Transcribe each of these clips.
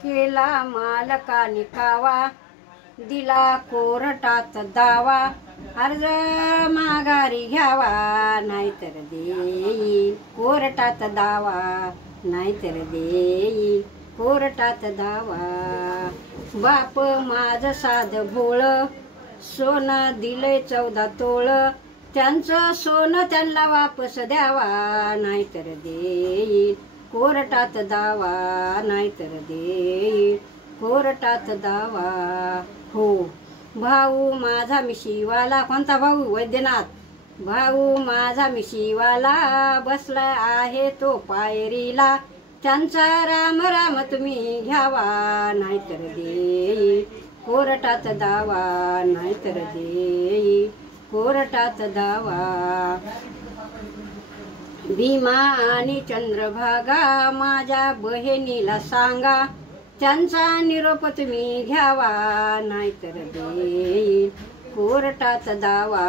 केला मालकाने कावा, दिला कोर्टात दावा, अर्ज माघारी घ्यावा नाहीतर देईल कोर्टात दावा, नाहीतर देईल कोर्टात दावा। बाप माझं साध भोळ, सोनं दिलंय 14 तोळ, त्यांचं सोनं त्यांना वापस द्यावा नाहीतर देईल कोर्टात दावा, नाहीतर देईल कोर्टात दावा। हो भाऊ माझा मिशीवाला, कोणता भाऊ? वैद्यनाथ। भाऊ माझा मिशीवाला, बसला आहे तो पायरीला, त्यांचा राम राम तुम्ही घ्यावा नाहीतर देईल कोर्टात दावा, नाहीतर देईल कोर्टात दावा। भीमा आणि चंद्रभागा माझ्या बहिणीला सांगा, त्यांचा निरोप तुम्ही घ्यावा नाहीतर देईल कोर्टात दावा,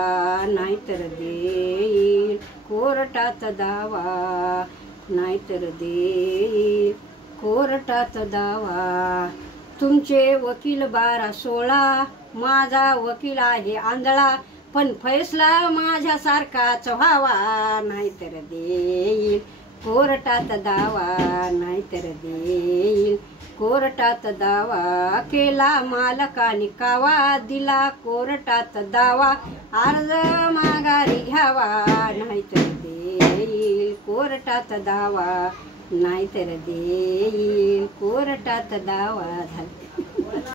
नाहीतर देईल कोर्टात दावा, नाहीतर देईल कोर्टात दावा। तुमचे वकील 12-16, माझा वकील आहे आंधळा, पण फैसला माझ्यासारखाच व्हावा नाहीतर देईल कोर्टात दावा, नाहीतर देईल कोर्टात दावा। केला मालकाने कावा, दिला कोर्टात दावा, अर्ज माघारी घ्यावा नाहीतर देईल कोर्टात दावा, नाहीतर देईल कोर्टात दावा।